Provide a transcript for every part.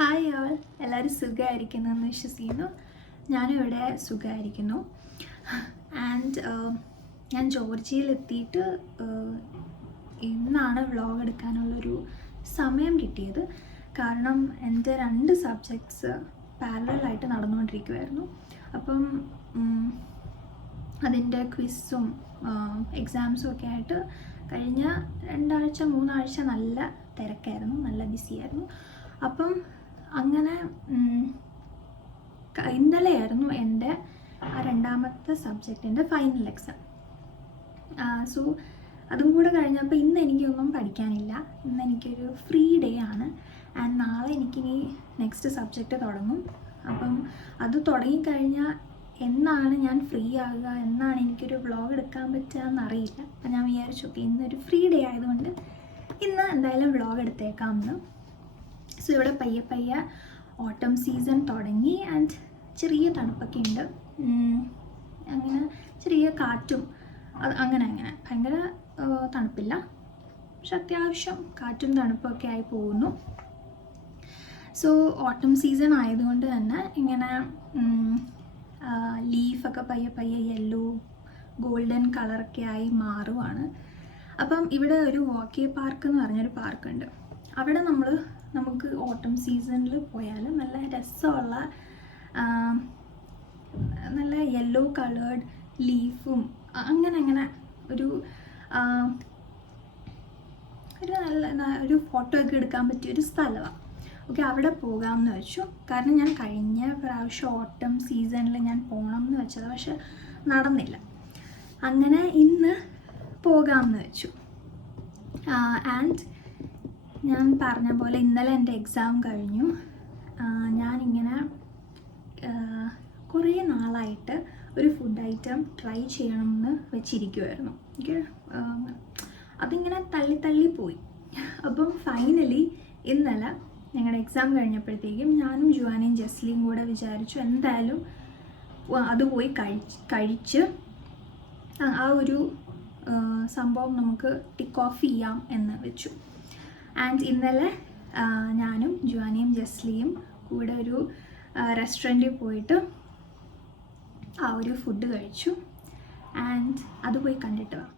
Hi ആൾ, എല്ലാവരും സുഖമായിരിക്കുന്നു എന്ന് വിശ്വസിക്കുന്നു. ഞാനും ഇവിടെ സുഖമായിരിക്കുന്നു. ആൻഡ് ഞാൻ ജോർജിയയിലെത്തിയിട്ട് ഇന്നാണ് വ്ളോഗ് എടുക്കാനുള്ളൊരു സമയം കിട്ടിയത്. കാരണം എൻ്റെ 2 സബ്ജക്ട്സ് പാരലലായിട്ട് നടന്നുകൊണ്ടിരിക്കുമായിരുന്നു. അപ്പം അതിൻ്റെ ക്വിസും എക്സാംസും ഒക്കെ ആയിട്ട് കഴിഞ്ഞ 2-3 ആഴ്ച നല്ല തിരക്കായിരുന്നു, നല്ല ബിസിയായിരുന്നു. അപ്പം അങ്ങനെ ഇന്നലെയായിരുന്നു എൻ്റെ ആ 2ാമത്തെ സബ്ജക്റ്റിൻ്റെ ഫൈനൽ എക്സാം. സോ അതും കൂടെ കഴിഞ്ഞപ്പോൾ ഇന്ന് എനിക്കൊന്നും പഠിക്കാനില്ല. ഇന്ന് എനിക്കൊരു ഫ്രീ ഡേ ആണ്. ആൻഡ് നാളെ എനിക്കിനി നെക്സ്റ്റ് സബ്ജക്റ്റ് തുടങ്ങും. അപ്പം അത് തുടങ്ങിക്കഴിഞ്ഞാൽ എന്നാണ് ഞാൻ ഫ്രീ ആകുക, എന്നാണ് എനിക്കൊരു വ്ളോഗ് എടുക്കാൻ പറ്റുക എന്നറിയില്ല. അപ്പം ഞാൻ വിചാരിച്ചു ഇന്നൊരു ഫ്രീ ഡേ ആയതുകൊണ്ട് ഇന്ന് എന്തായാലും വ്ളോഗ് എടുത്തേക്കാമെന്ന്. സോ ഇവിടെ പയ്യെ ഓട്ടം സീസൺ തുടങ്ങി. ആൻഡ് ചെറിയ തണുപ്പൊക്കെ ഉണ്ട്. അങ്ങനെ ചെറിയ കാറ്റും അങ്ങനെ ഭയങ്കര തണുപ്പില്ല, പക്ഷെ അത്യാവശ്യം കാറ്റും തണുപ്പൊക്കെ ആയി പോകുന്നു. സോ ഓട്ടം സീസൺ ആയതുകൊണ്ട് തന്നെ ഇങ്ങനെ ലീഫൊക്കെ പയ്യെ യെല്ലോ ഗോൾഡൻ കളറൊക്കെ ആയി മാറുവാണ്. അപ്പം ഇവിടെ ഒരു വാക്കേ പാർക്ക് എന്ന് പറഞ്ഞൊരു പാർക്കുണ്ട്. അവിടെ നമുക്ക് ഓട്ടം സീസണിൽ പോയാൽ നല്ല രസമുള്ള നല്ല യെല്ലോ കളേർഡ് ലീഫും അങ്ങനെ ഒരു ഒരു ഫോട്ടോ ഒക്കെ എടുക്കാൻ പറ്റിയൊരു സ്ഥലമാണ്. ഓക്കെ, അവിടെ പോകാമെന്ന് വെച്ചു. കാരണം ഞാൻ കഴിഞ്ഞ പ്രാവശ്യം ഓട്ടം സീസണിൽ ഞാൻ പോകണം എന്ന് വെച്ചത്, പക്ഷെ നടന്നില്ല. അങ്ങനെ ഇന്ന് പോകാമെന്ന് വെച്ചു. ആൻഡ് ഞാൻ പറഞ്ഞ പോലെ ഇന്നലെ എൻ്റെ എക്സാം കഴിഞ്ഞു. ഞാനിങ്ങനെ കുറേ നാളായിട്ട് ഒരു ഫുഡ് ഐറ്റം ട്രൈ ചെയ്യണമെന്ന് വെച്ചിരിക്കുമായിരുന്നു. എനിക്ക് അതിങ്ങനെ തള്ളി പോയി. അപ്പം ഫൈനലി ഇന്നലെ ഞങ്ങളുടെ എക്സാം കഴിഞ്ഞപ്പോഴത്തേക്കും ഞാനും ജുവാനയും ജസ്ലിയും കൂടെ വിചാരിച്ചു എന്തായാലും അത് പോയി കഴിച്ച് ആ ഒരു സംഭവം നമുക്ക് ടിക്ക് ഓഫ് ചെയ്യാം എന്ന് വെച്ചു. ആൻഡ് ഇന്നലെ ഞാനും ജുവാനയും ജസ്ലിയും കൂടെ ഒരു റെസ്റ്റോറൻറ്റിൽ പോയിട്ട് ആ ഒരു ഫുഡ് കഴിച്ചു. ആൻഡ് അത് പോയി കണ്ടിട്ട് വാ.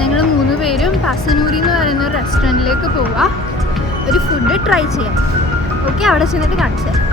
ഞങ്ങൾ 3 പേരും പസനൂരി എന്ന് പറയുന്ന ഒരു റെസ്റ്റോറൻറ്റിലേക്ക് പോവുക, ഒരു ഫുഡ് ട്രൈ ചെയ്യാം. ഓക്കെ, അവിടെ ചെന്നിട്ട് കാണിച്ചു തരാം.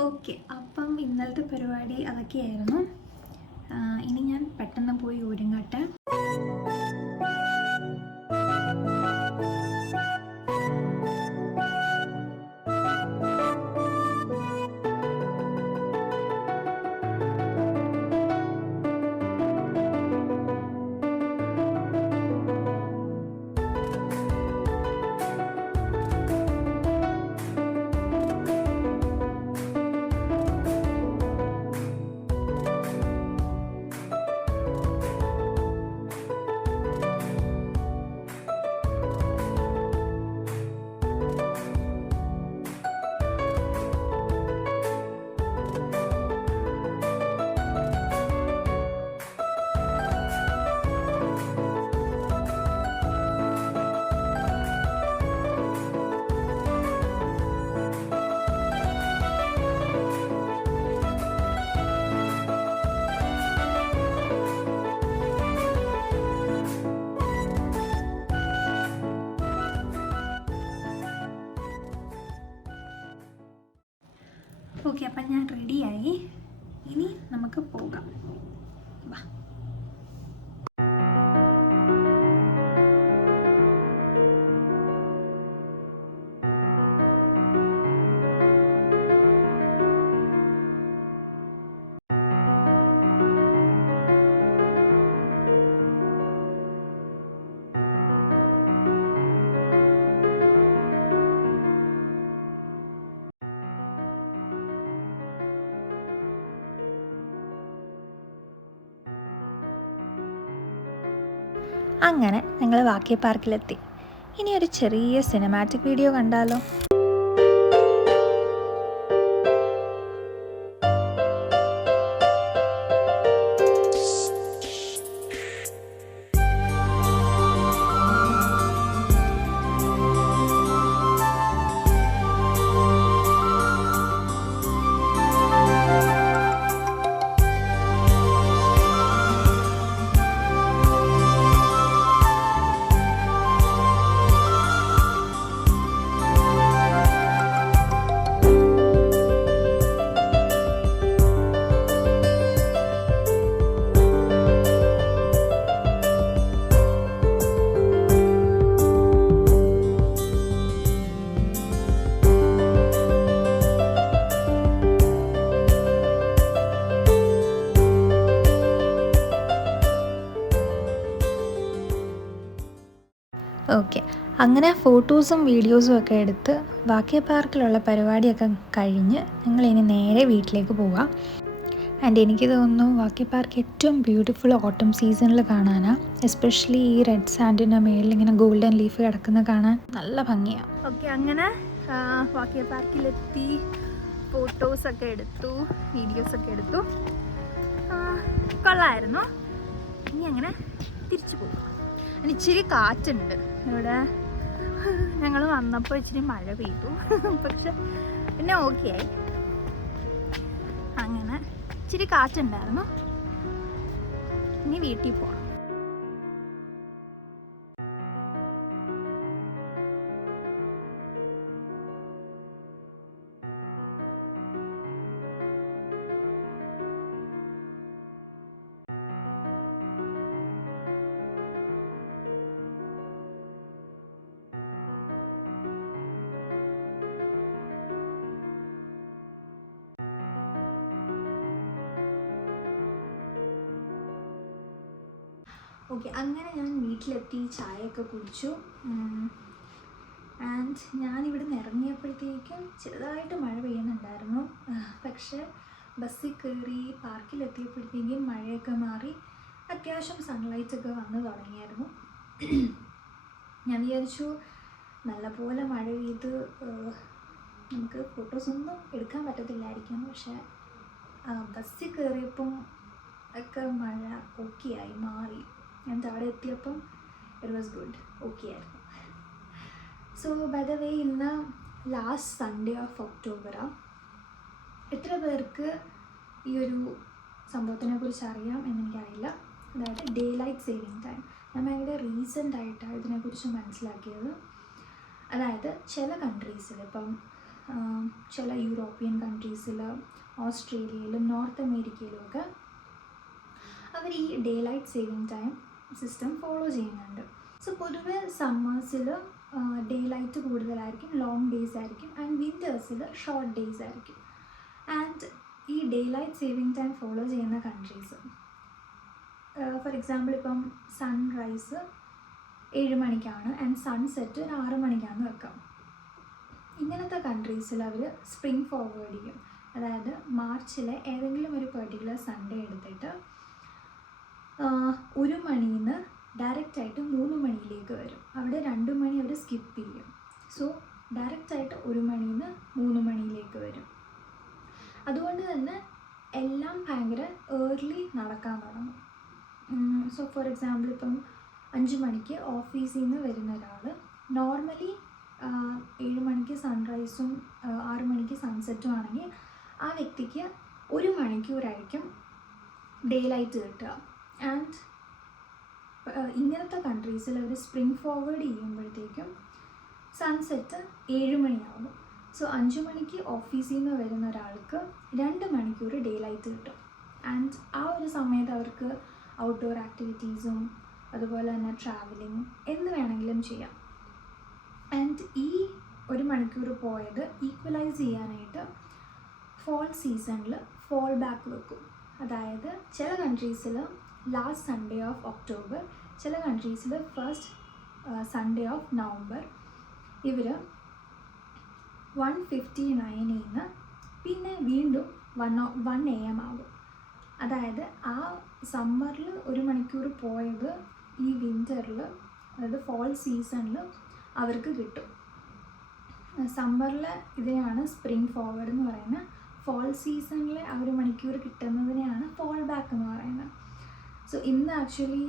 ഓക്കെ, അപ്പം ഇന്നലത്തെ പരിപാടി അതൊക്കെയായിരുന്നു. ഇനി ഞാൻ പെട്ടെന്ന് പോയി ഒരുങ്ങട്ടെ. ഓക്കെ, അപ്പം ഞാൻ റെഡിയായി. ഇനി നമുക്ക് പോകാം. വാ. അങ്ങനെ ഞങ്ങൾ വാക്കി പാർക്കിലെത്തി. ഇനി ഒരു ചെറിയ സിനിമാറ്റിക് വീഡിയോ കണ്ടാലോ? ഓക്കെ, അങ്ങനെ ഫോട്ടോസും വീഡിയോസും ഒക്കെ എടുത്ത് വാക്കി പാർക്കിലുള്ള പരിപാടിയൊക്കെ കഴിഞ്ഞ് ഞങ്ങളിനി നേരെ വീട്ടിലേക്ക് പോവാം. ആൻഡ് എനിക്ക് തോന്നുന്നു വാക്കി പാർക്ക് ഏറ്റവും ബ്യൂട്ടിഫുൾ ഓട്ടം സീസണിൽ കാണാനാണ്. എസ്പെഷ്യലി ഈ റെഡ് സാൻഡിൻ്റെ മേളിൽ ഇങ്ങനെ ഗോൾഡൻ ലീഫ് കിടക്കുന്ന കാണാൻ നല്ല ഭംഗിയാണ്. ഓക്കെ, അങ്ങനെ വാക്കി പാർക്കിലെത്തി ഫോട്ടോസൊക്കെ എടുത്തു, വീഡിയോസൊക്കെ എടുത്തു. കൊള്ളായിരുന്നു. ഇനി അങ്ങനെ തിരിച്ചു പോകും. ഇച്ചിരി കാറ്റുണ്ട് ഇവിടെ. ഞങ്ങൾ വന്നപ്പോൾ ഇച്ചിരി മഴ പെയ്തു, പക്ഷെ പിന്നെ ഓക്കെ ആയി. അങ്ങനെ ഇച്ചിരി കാറ്റുണ്ടായിരുന്നു. ഇനി വീട്ടിൽ പോകാം. ഓക്കെ, അങ്ങനെ ഞാൻ വീട്ടിലെത്തി ചായയൊക്കെ കുടിച്ചു. ആൻഡ് ഞാനിവിടെ നിന്ന് ഇറങ്ങിയപ്പോഴത്തേക്കും ചെറുതായിട്ട് മഴ പെയ്യുന്നുണ്ടായിരുന്നു. പക്ഷേ ബസ്സിൽ കയറി പാർക്കിലെത്തിയപ്പോഴത്തേക്കും മഴയൊക്കെ മാറി അത്യാവശ്യം സൺലൈറ്റൊക്കെ വന്ന് തുടങ്ങിയായിരുന്നു. ഞാൻ വിചാരിച്ചു നല്ലപോലെ മഴ പെയ്ത് നമുക്ക് ഫോട്ടോസൊന്നും എടുക്കാൻ പറ്റത്തില്ലായിരിക്കും. പക്ഷേ ബസ്സിൽ കയറിയപ്പം ഒക്കെ മഴ ഓക്കെ ആയി മാറി. ഞാൻ അവിടെ എത്തിയപ്പം ഇറ്റ് വാസ് ഗുഡ്, ഓക്കെ ആയിരുന്നു. സോ ബൈ ദ വേ, ഇന്ന് ലാസ്റ്റ് സൺഡേ ഓഫ് ഒക്ടോബറാണ്. എത്ര പേർക്ക് ഈ ഒരു സംഭവത്തിനെ കുറിച്ച് അറിയാം എന്നെനിക്കറിയില്ല. അതായത് ഡേ ലൈറ്റ് സേവിങ് ടൈം. ഞാൻ ഭയങ്കര റീസെൻ്റായിട്ടാണ് ഇതിനെക്കുറിച്ച് മനസ്സിലാക്കിയത്. അതായത് ചില കൺട്രീസിൽ, ഇപ്പം ചില യൂറോപ്യൻ കൺട്രീസിൽ, ഓസ്ട്രേലിയയിലും നോർത്ത് അമേരിക്കയിലുമൊക്കെ അവർ ഈ day light saving time system follow ചെയ്യുന്നുണ്ട്. സോ പൊതുവെ സമ്മേഴ്സിൽ ഡേ ലൈറ്റ് കൂടുതലായിരിക്കും, ലോങ് ഡേയ്സ് ആയിരിക്കും, ആൻഡ് വിൻറ്റേഴ്സിൽ ഷോർട്ട് ഡേയ്സ് ആയിരിക്കും. ആൻഡ് ഈ day light saving time follow ചെയ്യുന്ന കൺട്രീസ്, ഫോർ എക്സാമ്പിൾ ഇപ്പം സൺറൈസ് 7 മണിക്കാണ് ആൻഡ് സൺസെറ്റ് 6 മണിക്കാണ് വെക്കാം. ഇങ്ങനത്തെ കൺട്രീസിൽ അവർ സ്പ്രിങ് ഫോർവേഡ് ചെയ്യും. അതായത് മാർച്ചിലെ ഏതെങ്കിലും ഒരു പെർട്ടിക്കുലർ സൺഡേ എടുത്തിട്ട് 1 മണിയിൽ നിന്ന് ഡയറക്റ്റായിട്ട് 3 മണിയിലേക്ക് വരും. അവിടെ 2 മണി അവർ സ്കിപ്പ് ചെയ്യും. സോ ഡയറക്റ്റായിട്ട് 1 മണിയിൽ നിന്ന് 3 മണിയിലേക്ക് വരും. അതുകൊണ്ട് തന്നെ എല്ലാം ഭയങ്കര ഏർലി നടക്കാൻ തുടങ്ങും. സോ ഫോർ എക്സാമ്പിൾ ഇപ്പം 5 മണിക്ക് ഓഫീസിൽ നിന്ന് വരുന്ന ഒരാൾ നോർമലി 7 മണിക്ക് സൺറൈസും 6 മണിക്ക് സൺസെറ്റും ആണെങ്കിൽ ആ വ്യക്തിക്ക് 1 മണിക്കൂറായിരിക്കും ഡേ ലൈറ്റ് കിട്ടുക. ആൻഡ് ഇങ്ങനത്തെ കൺട്രീസിൽ അവർ സ്പ്രിങ് ഫോർവേഡ് ചെയ്യുമ്പോഴത്തേക്കും സൺസെറ്റ് 7 മണിയാവും. സോ 5 മണിക്ക് ഓഫീസിൽ നിന്ന് വരുന്ന ഒരാൾക്ക് 2 മണിക്കൂർ ഡേ ലൈറ്റ് കിട്ടും. ആൻഡ് ആ ഒരു സമയത്ത് അവർക്ക് ഔട്ട്ഡോർ ആക്ടിവിറ്റീസും അതുപോലെ തന്നെ ട്രാവലിംഗ് എന്ത് വേണമെങ്കിലും ചെയ്യാം. ആൻഡ് ഈ 1 മണിക്കൂർ പോയത് ഈക്വലൈസ് ചെയ്യാനായിട്ട് ഫോൾ സീസണിൽ ഫോൾ ബാക്ക് വെക്കും. അതായത് ചില കൺട്രീസിൽ ലാസ്റ്റ് സൺഡേ ഓഫ് ഒക്ടോബർ, ചില കൺട്രീസിൽ ഫസ്റ്റ് സൺഡേ ഓഫ് നവംബർ ഇവർ 1:59 നിന്ന് പിന്നെ വീണ്ടും 1 AM ആകും. അതായത് ആ സമ്മറിൽ 1 മണിക്കൂർ പോയത് ഈ വിൻ്ററിൽ, അതായത് ഫോൾ സീസണിൽ അവർക്ക് കിട്ടും. സമ്മറിൽ ഇതിനെയാണ് സ്പ്രിങ് ഫോർവേഡ് എന്ന് പറയുന്നത്. ഫോൾ സീസണിൽ ആ 1 മണിക്കൂർ കിട്ടുന്നതിനെയാണ് ഫോൾ ബാക്ക് എന്ന് പറയുന്നത്. സോ ഇന്ന് actually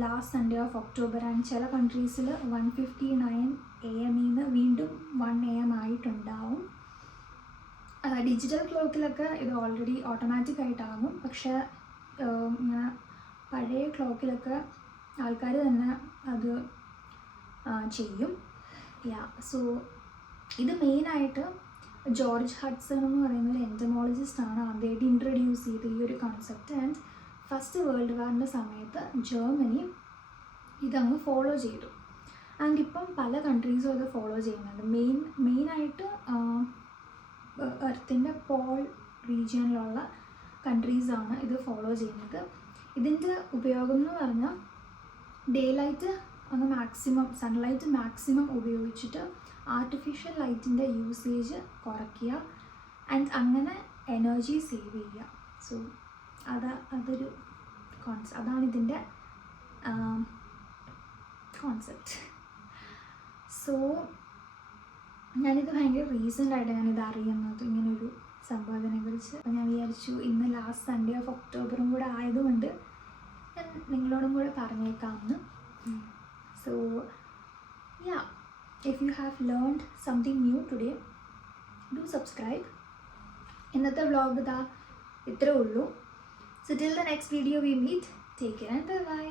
last Sunday off October and ചില കൺട്രീസിൽ 1:59 AM നിന്ന് വീണ്ടും 1 AM ആയിട്ടുണ്ടാവും. ഡിജിറ്റൽ ക്ലോക്കിലൊക്കെ ഇത് ഓൾറെഡി ഓട്ടോമാറ്റിക് ആയിട്ടാകും. പക്ഷേ ഇങ്ങനെ പഴയ ക്ലോക്കിലൊക്കെ ആൾക്കാർ തന്നെ അത് ചെയ്യും. സോ ഇത് മെയിനായിട്ട് ജോർജ് ഹഡ്സൺ എന്ന് പറയുന്ന ഒരു എൻറ്റമോളജിസ്റ്റാണ് ആദ്യമായിട്ട് ഇൻട്രൊഡ്യൂസ് ചെയ്ത് ഈ ഒരു കോൺസെപ്റ്റ്. ആൻഡ് ഫസ്റ്റ് വേൾഡ് വാറിൻ്റെ സമയത്ത് ജർമ്മനി ഇതങ്ങ് ഫോളോ ചെയ്തു. ആൻഡ് ഇപ്പം പല കൺട്രീസും ഇത് ഫോളോ ചെയ്യുന്നുണ്ട്. മെയിനായിട്ട് എർത്തിൻ്റെ പോൾ റീജിയനിലുള്ള കൺട്രീസാണ് ഇത് ഫോളോ ചെയ്യുന്നത്. ഇതിൻ്റെ ഉപയോഗം എന്ന് പറഞ്ഞാൽ ഡേ ലൈറ്റ് അങ്ങ് മാക്സിമം, സൺലൈറ്റ് മാക്സിമം ഉപയോഗിച്ചിട്ട് ആർട്ടിഫിഷ്യൽ ലൈറ്റിൻ്റെ യൂസേജ് കുറയ്ക്കുക ആൻഡ് അങ്ങനെ എനർജി സേവ് ചെയ്യുക. സോ അതൊരു അതാണ് ഇതിൻ്റെ കോൺസെപ്റ്റ്. സോ ഞാനിത് ഭയങ്കര റീസെൻ്റായിട്ട് ഞാനിത് അറിയുന്നത്, ഇങ്ങനൊരു സംഭവത്തിനെക്കുറിച്ച്. അപ്പോൾ ഞാൻ വിചാരിച്ചു ഇന്ന് ലാസ്റ്റ് സൺഡേ ഓഫ് ഒക്ടോബറും കൂടെ ആയതുകൊണ്ട് ഞാൻ നിങ്ങളോടും കൂടെ പറഞ്ഞേക്കാമെന്ന്. So yeah, if you have learned something new today, do subscribe. ഇന്നത്തെ വ്ളോഗ് ഇത്രേ ഉള്ളൂ. So till the next video we meet, take care and bye bye.